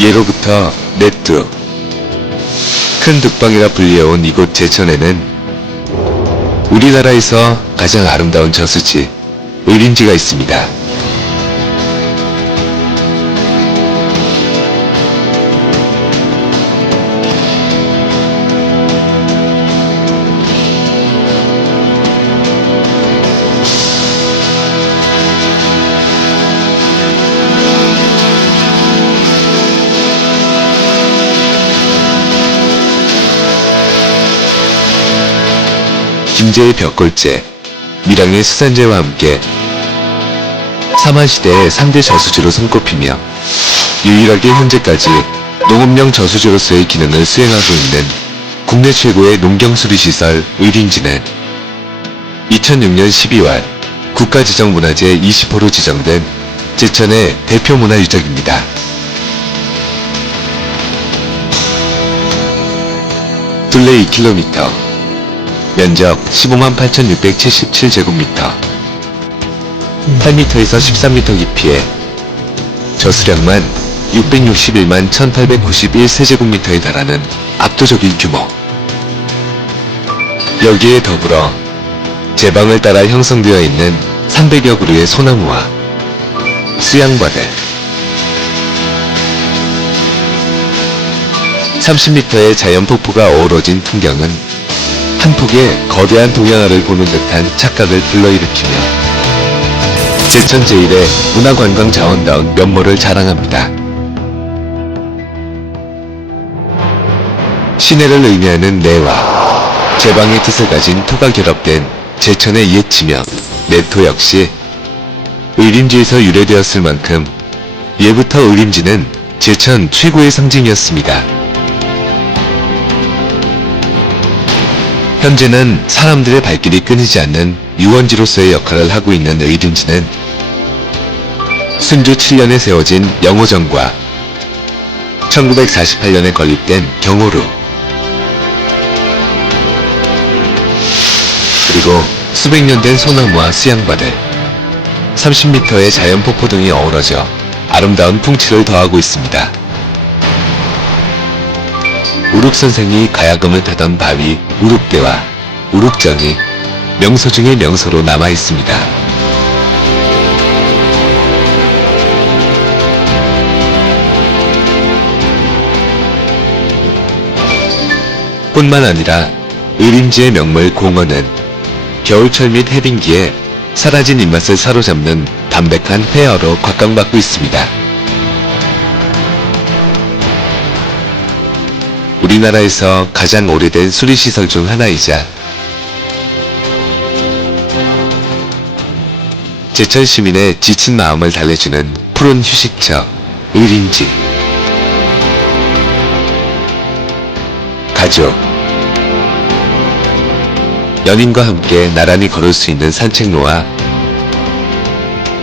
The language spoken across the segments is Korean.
예로부터 넷두, 큰 득방이라 불리해온 이곳 제천에는 우리나라에서 가장 아름다운 저수지, 의림지가 있습니다. 김제의 벽골제, 밀양의 수산제와 함께 삼한시대의 3대 저수지로 손꼽히며 유일하게 현재까지 농업용 저수지로서의 기능을 수행하고 있는 국내 최고의 농경수리시설 의림지는 2006년 12월 국가지정문화재 20호로 지정된 제천의 대표 문화유적입니다. 둘레 2km, 면적 15만 8,677제곱미터, 8m에서 13m 깊이에 저수량만 661만 1,891세제곱미터에 달하는 압도적인 규모. 여기에 더불어 제방을 따라 형성되어 있는 300여 그루의 소나무와 수양바들, 30m의 자연폭포가 어우러진 풍경은 한 폭의 거대한 동양화를 보는 듯한 착각을 불러일으키며 제천 제1의 문화관광자원다운 면모를 자랑합니다. 신해를 의미하는 내와 제방의 뜻을 가진 토가 결합된 제천의 옛 지명 내토 역시 의림지에서 유래되었을 만큼 예부터 의림지는 제천 최고의 상징이었습니다. 현재는 사람들의 발길이 끊이지 않는 유원지로서의 역할을 하고 있는 의림지는 순주 7년에 세워진 영호정과 1948년에 건립된 경호루, 그리고 수백 년 된 소나무와 수양바들, 30m의 자연폭포 등이 어우러져 아름다운 풍치를 더하고 있습니다. 우룩선생이 가야금을 타던 바위 우룩대와 우룩정이 명소 중의 명소로 남아있습니다. 뿐만 아니라 의림지의 명물 공원은 겨울철 및 해빙기에 사라진 입맛을 사로잡는 담백한 페어로 각광받고 있습니다. 우리나라에서 가장 오래된 수리시설 중 하나이자 제천 시민의 지친 마음을 달래주는 푸른 휴식처 의림지. 가족, 연인과 함께 나란히 걸을 수 있는 산책로와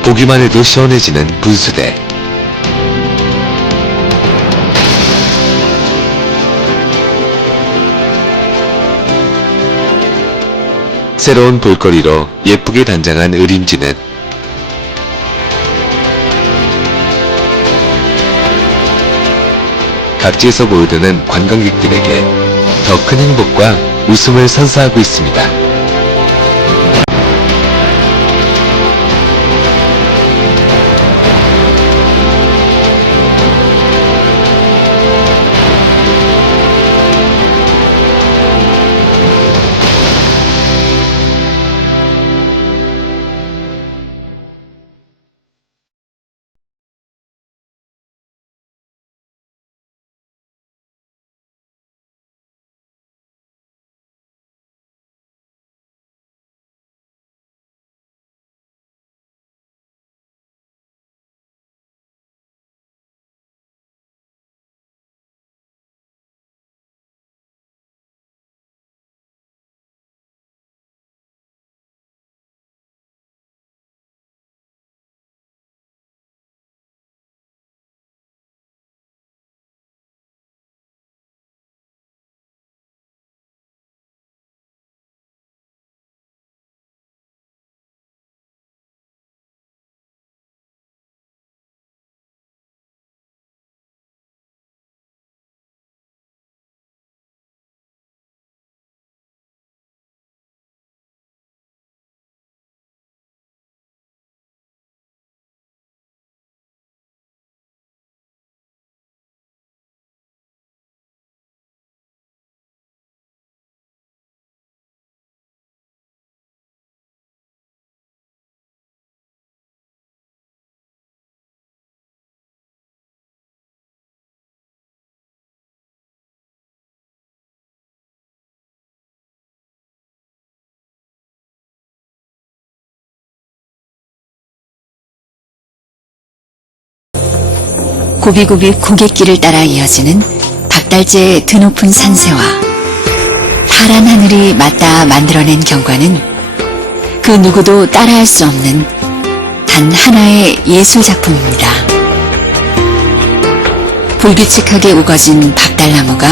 보기만 해도 시원해지는 분수대, 새로운 볼거리로 예쁘게 단장한 의림지는 각지에서 모여드는 관광객들에게 더 큰 행복과 웃음을 선사하고 있습니다. 고비고비 고갯길을 따라 이어지는 박달재의 드높은 산세와 파란 하늘이 맞닿아 만들어낸 경관은 그 누구도 따라할 수 없는 단 하나의 예술작품입니다. 불규칙하게 우거진 박달나무가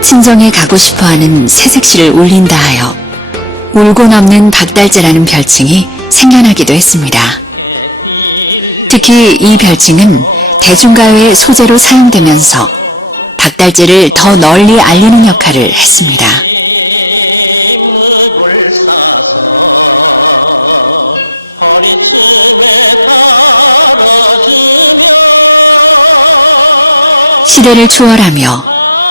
친정에 가고 싶어하는 새색시를 울린다 하여 울고 넘는 박달재라는 별칭이 생겨나기도 했습니다. 특히 이 별칭은 대중가요의 소재로 사용되면서 박달재를 더 널리 알리는 역할을 했습니다. 시대를 추월하며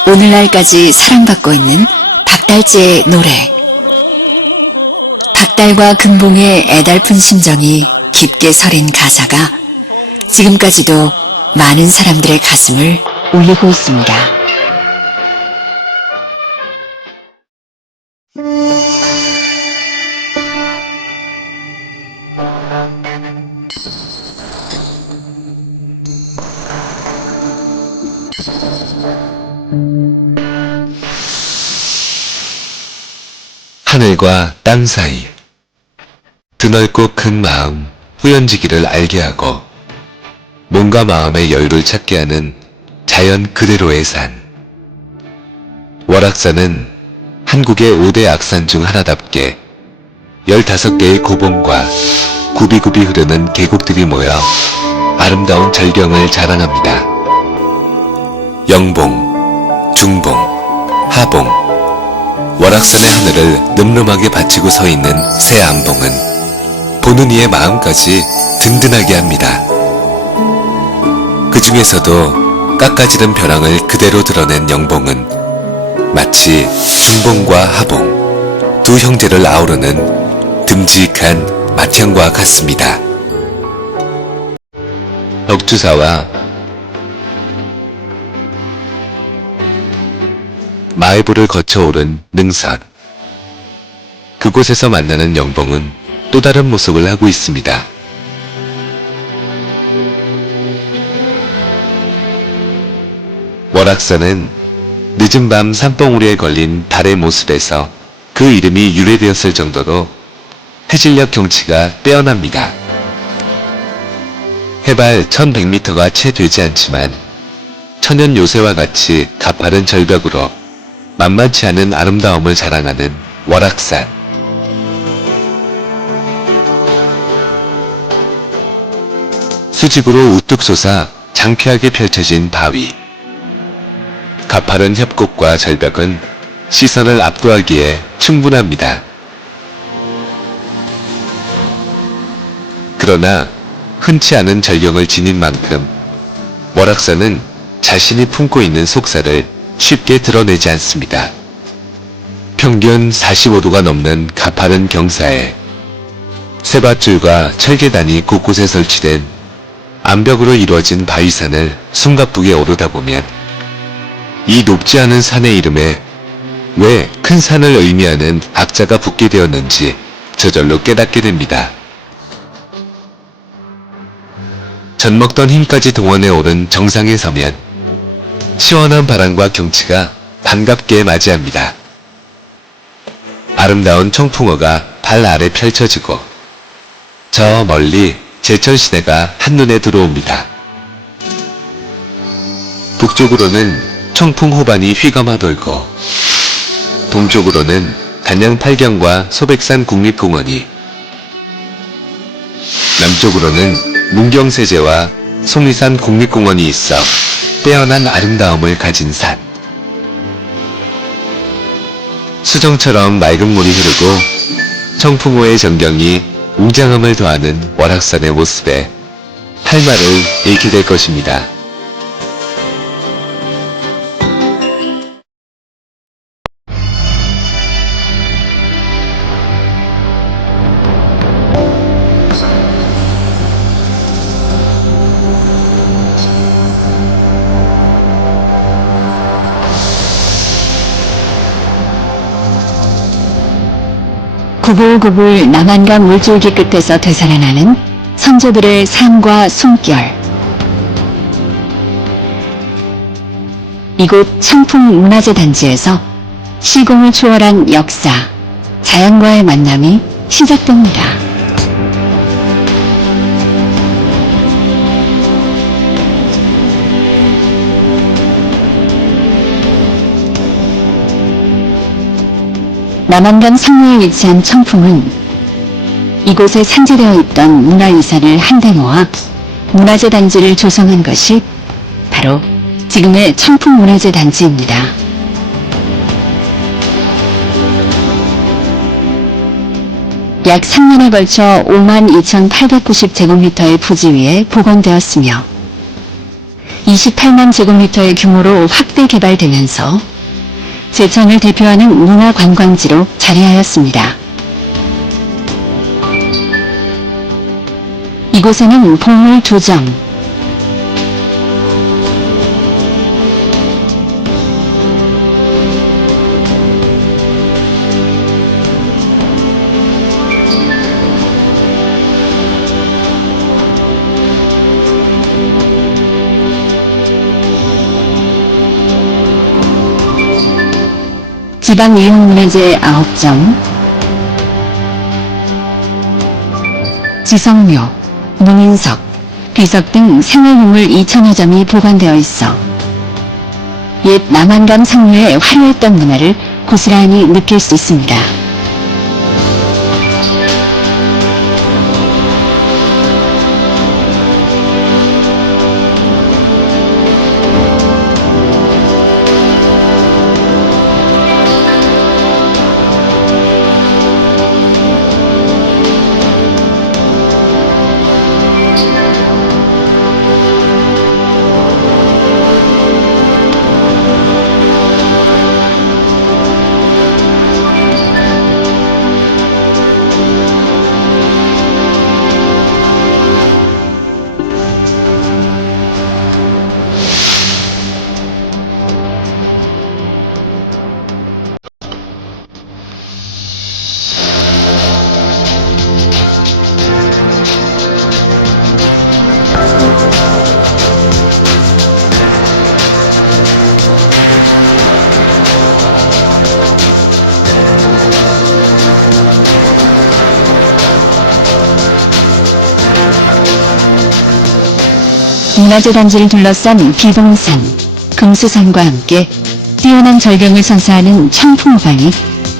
오늘날까지 사랑받고 있는 박달재의 노래. 박달과 금봉의 애달픈 심정이 깊게 서린 가사가 지금까지도 많은 사람들의 가슴을 울리고 있습니다. 하늘과 땅 사이 드넓고 큰 마음 후연지기를 알게 하고 몸과 마음의 여유를 찾게 하는 자연 그대로의 산. 월악산은 한국의 5대 악산 중 하나답게 15개의 고봉과 굽이굽이 흐르는 계곡들이 모여 아름다운 절경을 자랑합니다. 영봉, 중봉, 하봉, 월악산의 하늘을 늠름하게 받치고 서 있는 새 안봉은 보는 이의 마음까지 든든하게 합니다. 그 중에서도 깎아지른 벼랑을 그대로 드러낸 영봉은 마치 중봉과 하봉 두 형제를 아우르는 듬직한 맏형과 같습니다. 덕주사와 마애부를 거쳐 오른 능선. 그곳에서 만나는 영봉은 또 다른 모습을 하고 있습니다. 월악산은 늦은 밤 산봉우리에 걸린 달의 모습에서 그 이름이 유래되었을 정도로 해질녘 경치가 빼어납니다. 해발 1100m가 채 되지 않지만 천연 요새와 같이 가파른 절벽으로 만만치 않은 아름다움을 자랑하는 월악산. 수직으로 우뚝 솟아 장피하게 펼쳐진 바위. 가파른 협곡과 절벽은 시선을 압도하기에 충분합니다. 그러나 흔치 않은 절경을 지닌 만큼 월악산은 자신이 품고 있는 속살을 쉽게 드러내지 않습니다. 평균 45도가 넘는 가파른 경사에 쇠밧줄과 철계단이 곳곳에 설치된 암벽으로 이루어진 바위산을 숨가쁘게 오르다 보면 이 높지 않은 산의 이름에 왜 큰 산을 의미하는 악자가 붙게 되었는지 저절로 깨닫게 됩니다. 젖먹던 힘까지 동원해 오른 정상에 서면 시원한 바람과 경치가 반갑게 맞이합니다. 아름다운 청풍호가 발 아래 펼쳐지고 저 멀리 제천 시내가 한눈에 들어옵니다. 북쪽으로는 청풍호반이 휘감아 돌고 동쪽으로는 단양 팔경과 소백산 국립공원이, 남쪽으로는 문경세제와 속리산 국립공원이 있어 빼어난 아름다움을 가진 산. 수정처럼 맑은 물이 흐르고 청풍호의 전경이 웅장함을 더하는 월악산의 모습에 할 말을 잃게 될 것입니다. 구불구불 남한강 물줄기 끝에서 되살아나는 선조들의 삶과 숨결. 이곳 청풍문화재 단지에서 시공을 초월한 역사, 자연과의 만남이 시작됩니다. 남한강 상류에 위치한 청풍은 이곳에 산재되어 있던 문화유산을 한데 모아 문화재 단지를 조성한 것이 바로 지금의 청풍문화재 단지입니다. 약 3년에 걸쳐 52,890제곱미터의 부지 위에 복원되었으며 28만 제곱미터의 규모로 확대 개발되면서 제천을 대표하는 문화관광지로 자리하였습니다. 이곳에는 보물 2점, 지방위험문화재 9점, 지성묘, 문인석, 비석 등 생활유물 2,000여 점이 보관되어 있어 옛 남한강 상류의 화려했던 문화를 고스란히 느낄 수 있습니다. 문화재 단지를 둘러싼 비봉산, 금수산과 함께 뛰어난 절경을 선사하는 청풍호반이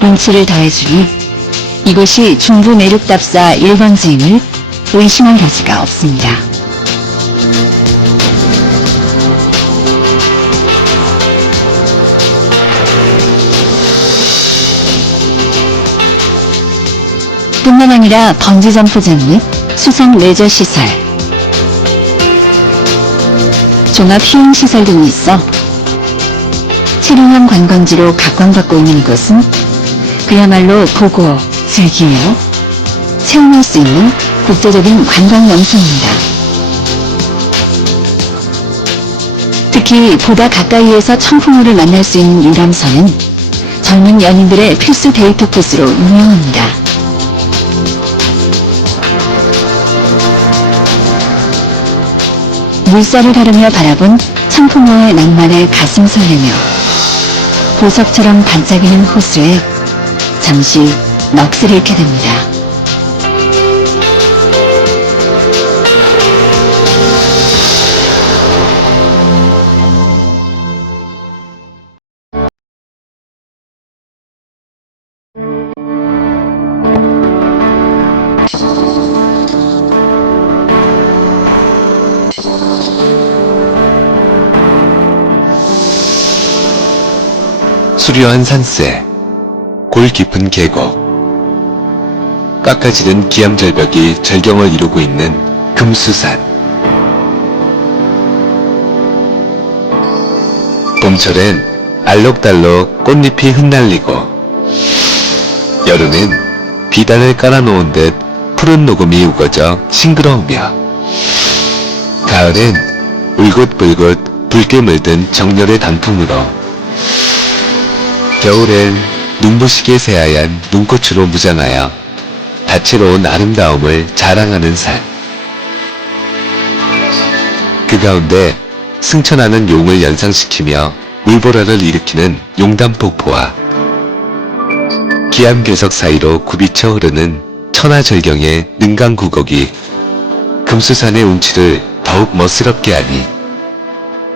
운치를 더해주니 이곳이 중부 내륙답사 1번지임을 의심할 여지가 없습니다. 뿐만 아니라 번지점프장 및 수상 레저시설, 종합휴양시설 등이 있어 체류형 관광지로 각광받고 있는 이곳은 그야말로 보고 즐기며 체험할 수 있는 국제적인 관광 명소입니다. 특히 보다 가까이에서 청풍호를 만날 수 있는 유람선은 젊은 연인들의 필수 데이트 코스로 유명합니다. 물살을 가르며 바라본 청풍호의 낭만에 가슴 설레며 보석처럼 반짝이는 호수에 잠시 넋을 잃게 됩니다. 수려한 산세, 골 깊은 계곡, 깎아지른 기암절벽이 절경을 이루고 있는 금수산. 봄철엔 알록달록 꽃잎이 흩날리고 여름엔 비단을 깔아놓은 듯 푸른 녹음이 우거져 싱그러우며 가을엔 울긋불긋 붉게 물든 정열의 단풍으로 겨울엔 눈부시게 새하얀 눈꽃으로 무장하여 다채로운 아름다움을 자랑하는 산. 그 가운데 승천하는 용을 연상시키며 울보라를 일으키는 용담폭포와 기암괴석 사이로 굽이쳐 흐르는 천하절경의 능강구곡이 금수산의 운치를 더욱 멋스럽게 하니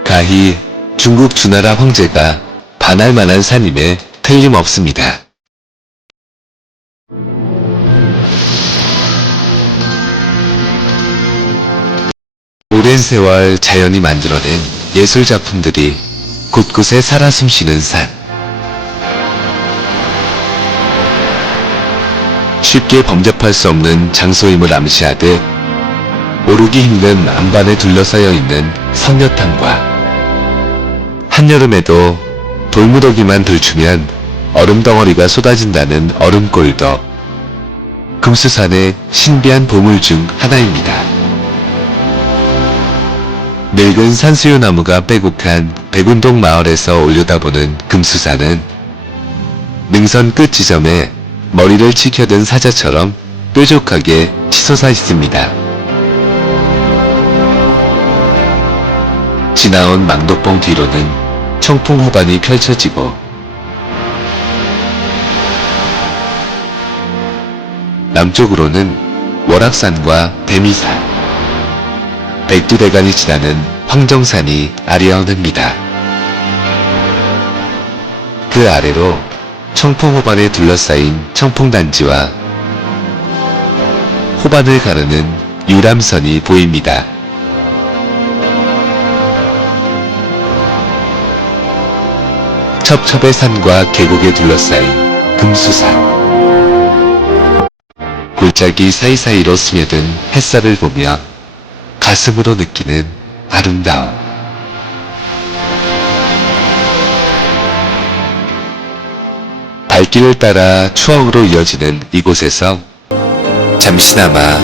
가히 중국 주나라 황제가 반할 만한 산임에 틀림없습니다. 오랜 세월 자연이 만들어낸 예술작품들이 곳곳에 살아 숨쉬는 산. 쉽게 범접할 수 없는 장소임을 암시하듯 오르기 힘든 안반에 둘러싸여 있는 성녀탕과 한여름에도 돌무더기만 들추면 얼음덩어리가 쏟아진다는 얼음골도 금수산의 신비한 보물 중 하나입니다. 늙은 산수유나무가 빼곡한 백운동 마을에서 올려다보는 금수산은 능선 끝 지점에 머리를 치켜든 사자처럼 뾰족하게 치솟아 있습니다. 지나온 망독봉 뒤로는 청풍호반이 펼쳐지고 남쪽으로는 월악산과 대미산, 백두대간이 지나는 황정산이 아리어옵니다. 그 아래로 청풍호반에 둘러싸인 청풍단지와 호반을 가르는 유람선이 보입니다. 첩첩의 산과 계곡에 둘러싸인 금수산. 골짜기 사이사이로 스며든 햇살을 보며 가슴으로 느끼는 아름다움. 발길을 따라 추억으로 이어지는 이곳에서 잠시나마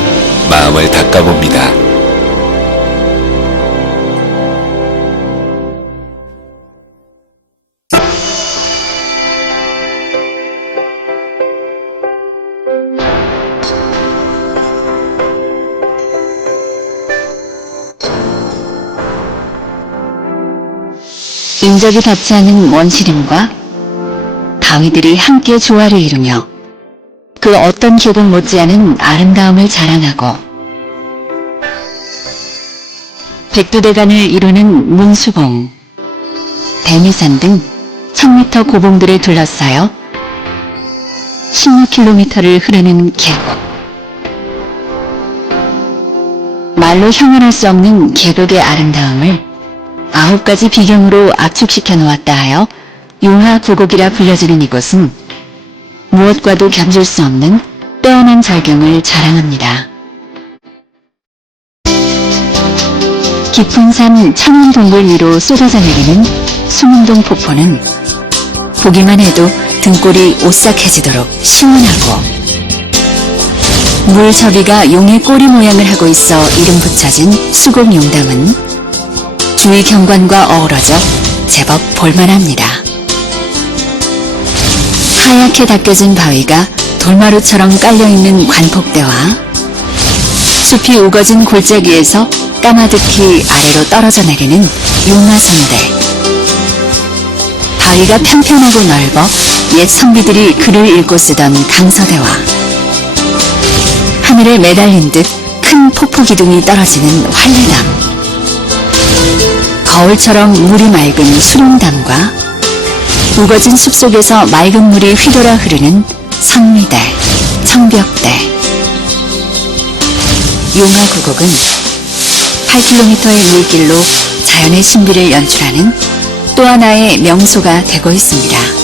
마음을 닦아봅니다. 인적이 닿지 않은 원시림과 바위들이 함께 조화를 이루며 그 어떤 계곡 못지않은 아름다움을 자랑하고 백두대간을 이루는 문수봉, 대미산 등 1000m 고봉들에 둘러싸여 16km를 흐르는 계곡. 말로 형언할 수 없는 계곡의 아름다움을 9가지 비경으로 압축시켜 놓았다 하여 용화구곡이라 불려지는 이곳은 무엇과도 견줄 수 없는 빼어난 절경을 자랑합니다. 깊은 산 천연동굴 위로 쏟아져 내리는 수문동 폭포는 보기만 해도 등골이 오싹해지도록 시원하고 물 저비가 용의 꼬리 모양을 하고 있어 이름 붙여진 수곡용담은 주위 경관과 어우러져 제법 볼만합니다. 하얗게 닦여진 바위가 돌마루처럼 깔려있는 관폭대와 숲이 우거진 골짜기에서 까마득히 아래로 떨어져 내리는 용화선대. 바위가 평평하고 넓어 옛 선비들이 글을 읽고 쓰던 강서대와 하늘에 매달린 듯 큰 폭포기둥이 떨어지는 활례담. 거울처럼 물이 맑은 수룡담과 우거진 숲속에서 맑은 물이 휘돌아 흐르는 선미대, 청벽대. 용화구곡은 8km의 물길로 자연의 신비를 연출하는 또 하나의 명소가 되고 있습니다.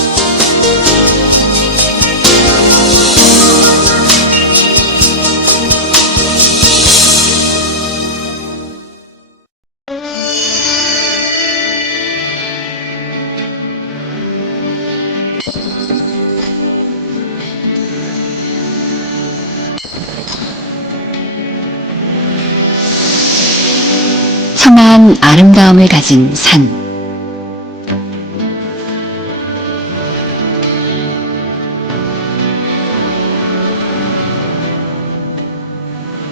청아한 아름다움을 가진 산.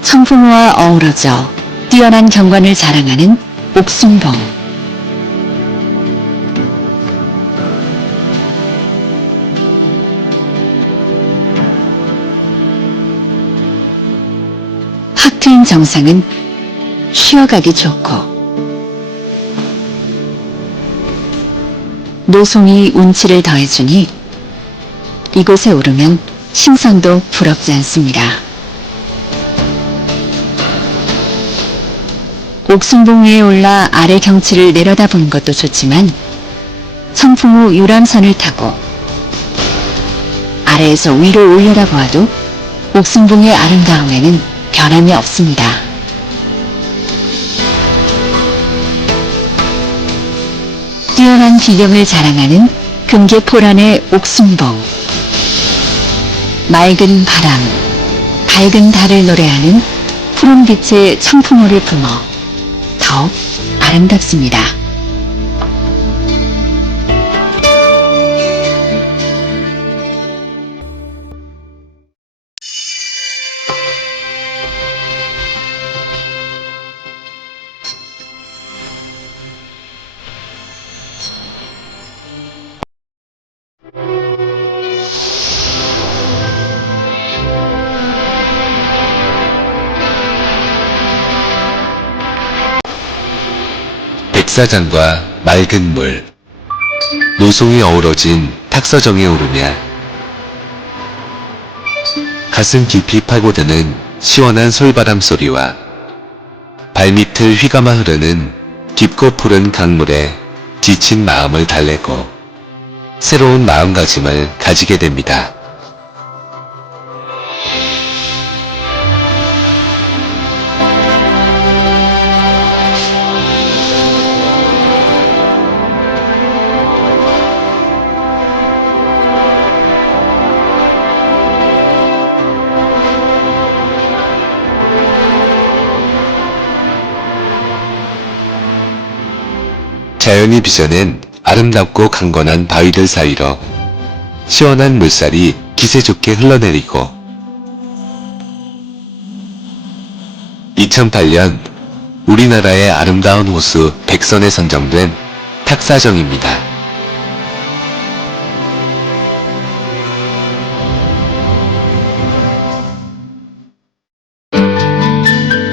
청풍호와 어우러져 뛰어난 경관을 자랑하는 옥순봉. 시인 정상은 쉬어가기 좋고 노송이 운치를 더해주니 이곳에 오르면 심상도 부럽지 않습니다. 옥순봉 위에 올라 아래 경치를 내려다보는 것도 좋지만 청풍호 유람선을 타고 아래에서 위로 올려다보아도 옥순봉의 아름다움에는 변함이 없습니다. 뛰어난 기경을 자랑하는 금계포란의 옥순봉. 맑은 바람, 밝은 달을 노래하는 푸른빛의 청풍호를 품어 더욱 아름답습니다. 백사장과 맑은 물, 노송이 어우러진 탁서정에 오르면 가슴 깊이 파고드는 시원한 솔바람 소리와 발밑을 휘감아 흐르는 깊고 푸른 강물에 지친 마음을 달래고 새로운 마음가짐을 가지게 됩니다. 자연이 빚어낸 아름답고 강건한 바위들 사이로 시원한 물살이 기세 좋게 흘러내리고 2008년 우리나라의 아름다운 호수 100선에 선정된 탁사정입니다.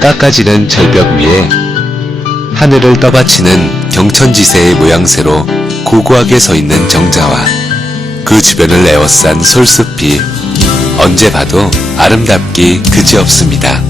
깎아지는 절벽 위에 하늘을 떠받치는 경천지세의 모양새로 고고하게 서있는 정자와 그 주변을 에워싼 솔숲이 언제 봐도 아름답기 그지없습니다.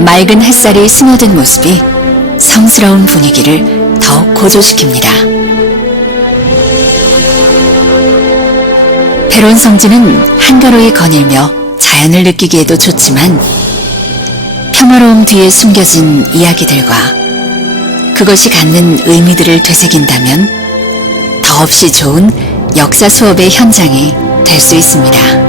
맑은 햇살이 스며든 모습이 성스러운 분위기를 더욱 고조시킵니다. 배론 성지는 한가로이 거닐며 자연을 느끼기에도 좋지만 평화로움 뒤에 숨겨진 이야기들과 그것이 갖는 의미들을 되새긴다면 더없이 좋은 역사 수업의 현장이 될 수 있습니다.